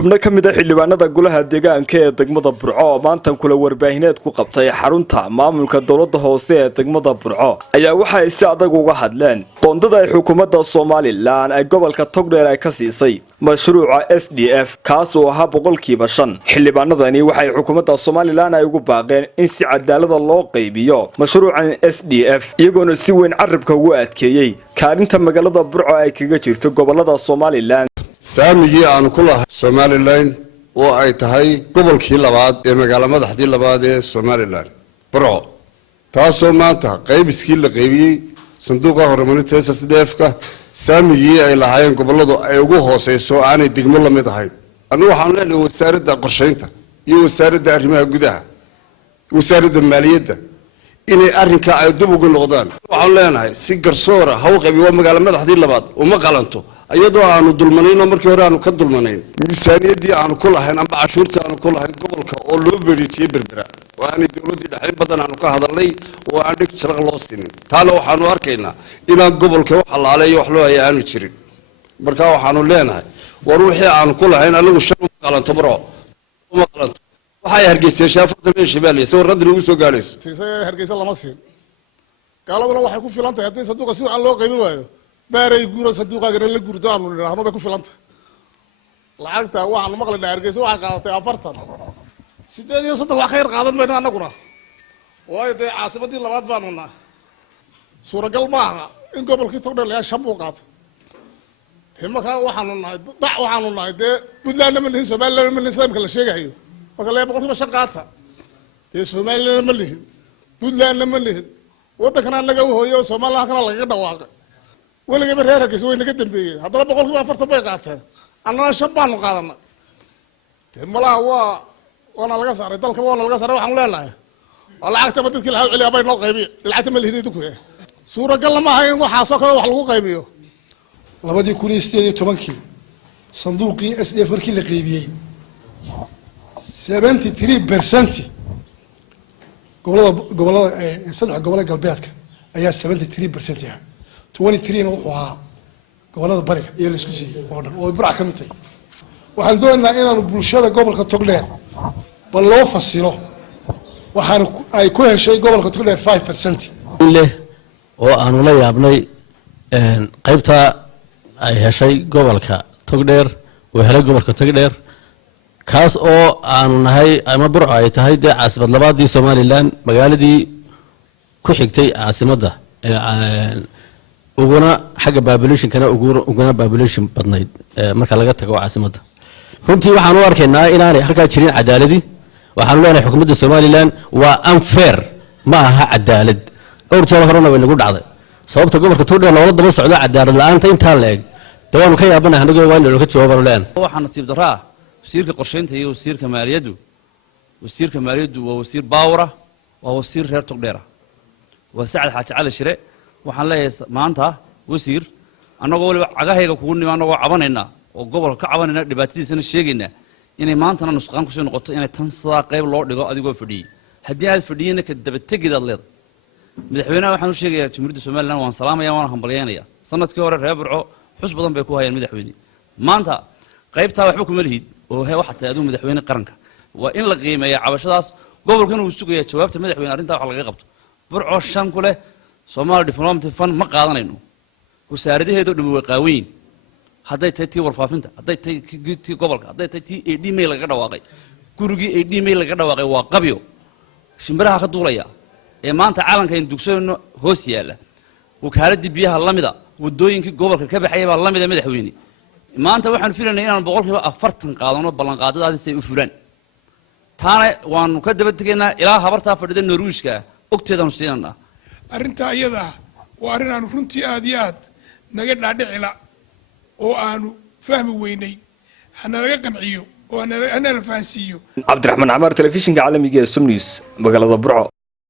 xubno ka mid ah xildhibaanada golaha deegaanka ee degmada Burco oo maanta kula warbaahineed ku qabtay xarunta maamulka dawladda hoose ee degmada Burco ayaa waxa ay si adag uga hadleen qoondada ay xukuumadda Soomaaliland ay gobolka Togdheer ay ka siisay mashruuca SDF kaas oo ahaa 5%. xildhibaanadani waxay xukuumadda Soomaaliland ay ugu baaqeen in si cadaalad ah loo qaybiyo mashruucan SDF iyagoona si weyn carabka ugu adkeeyay kaalinta magaalada Burco ay kaga jirto gobolada Soomaaliland. saamigii aan ku lahay Soomaaliland oo ay tahay gobolkii labaad ee magaalada madaxdii labaad ee Soomaaliland Burco taasoo maanta qaybiskii la qaybiyay sanduuqa horumarinta SDF-ka saamigii ay lahaayeen goboladu ay ugu hooseyso aanay degmo la mid ahayn anu waxaan leenahay wasaaradda qorsheynta iyo wasaaradda arrimaha gudaha wasaaradda maaliyadda inay arrinka ay dib ugu noqdaan waxaan leenahay si garsoora haw qaybi waa magaalada madaxdii labaad uma qalanto ayadoo aanu dulmanayno markii hore aanu ka dulmanayn miisaaniyadii aanu ku lahayn amba cashuurtii aanu ku lahayn gobolka oo loo beeriyay berbera oo aan dawladda dhaxay badan aanu ka hadalnay oo aan dhig sharq loo siinin taana waxaanu arkaynaa inaan gobolka wax xalaaleeyo wax loo hayay aanu jirin marka waxaanu leenahay war wixii aanu ku lahayn anagu shan uma qalanto Burco uma qalanto waxay hargeysay shaafadan ee Shabeelle soo radin ugu soo gaalayso hargeysa lama siin gaaladuna waxay ku filan tahay haddii sanduuqa si wacan loo qaybin waayo baaray guuro sanduuqaaga la guurdo aanu niraahno bay ku filanta lacagta waxaan maqlaynaa hargeysa waxay qaadatay 40 8 wax ka yar qaadan mayno annaguna waayo dee caasimadii labaad baanu nahay suuragal maaha in gobolkii Togdheer la shan buu qaato markaa waxaanu nahay dee Puntland ma lihin Somaliland ma lihin islaamka la sheegayo marka la 100% qaata dee Somaliland ma lihin Puntland ma lihin waddankana naga hooyo Soomaaliland kana laga dhawaaqay weliga reer hargeysa way naga dambeeyeen haddana 140 bay qaateen annana shan baanu qaadanay malaha waana laga saaray dalka waana laga saaray waxaan leenahay lacagta dadkii la celiya bay noo qaybiyo lacagta ma lihido ku suuragal ma aha in waxaasoo kale wax lagu qaybiyo 2018 sanduuqii SDF markii la qaybiyay 73% gobolada saddex gobolada galbeedka ayaa 73% yahay 23 wuxuu ahaa gobolada bariga iyo la isku siiyay oo dhan oo Burco ka mid tahay waxaan doonaynaa inaanu bulshada gobolka Togdheer bal loo fasilo waxaan ay ku heshay gobolka Togdheer 5% leh oo aanu la yaabnay qaybta ay heshay gobolka Togdheer oo helay gobolka Togdheer kaas oo aanu nahay ama Burco ay tahay caasimad labaadii Soomaaliland magaaladii ku xigtay caasimadda uguna xagga population kana uguna population badnayd marka laga tago caasimadda runtii waxaan u arkaynaa inaanay halka jirin cadaaladi waxaan leenahay xukuumadda Soomaaliland waa unfair ma aha cadaalad oo jeer horena way nagu dhacday sababta gobolka Togdheer loo daba socdo cadaalad la'aanta inta la eeg dawaanu ka yaabanahay anagu waa inuu ka jawaabo leen waxaan nasiib daraa wasiirka qorsheynta iyo wasiirka maaliyaddu waa wasiir baawra waa wasiir reer Togdheer waa Saacad Xaaji Cali Shire waxaan leeyahay maanta wasiir annagoo waliba cagahayga kugu nimaano oo cabanayna oo gobolka ka cabanayna dhibaatadiisana sheegayna inay maantana nusqaan ku soo noqoto inay tan sida qayb loo dhigo adigoo fadhiyay haddii aad fadhiyeen ka daba tegidaad leedahay madaxweynaha waxaan u sheegayaa Jamhuuriyadda Soomaaliland waan salaamayaa waan hambalyeynaya sanadkii hore reer Burco xus badan bay ku hayeen madaxweyne maanta qaybta waxba kuma lihid oo waxa tahay aduu madaxweyne qaranka waa in la qiimeeyo cabashadaas gobolkan uu sugaya jawaabta madaxweyne arrinta wax laga qabto Burco shan ku leh Somali Development Fund ma qaadanayno wasaaradaheedu dhimo way qaaween hadday tahay tii warfaafinta hadday tahay tii gobolka hadday tahay tii AD mail laga dhawaaqay gurigii AD mail laga dhawaaqay waa qabyo shimbiraha ka duulaya ee maanta caalanka in dugsoon hoos yaala wakaaladii biyaha lamida wadooyinkii gobolka ka baxay baa lamida madaxweyne maanta waxaan filaynaa inaan 40% qaadano ballan qaadadaadii say u fulaan taana waanu ka daba tegaynaa ilaa habarta fadhida Norwishka ogteedanu siinana arrinta iyada waa arrin aan runtii aad iyo aad naga dhaadhicila oo aanu fahmi weynay hana laga qanciyo oo hana la fahansiiyo Cabdiraxmaan Camaar telefishinka caalamiga ee Sum News magaalada Burco.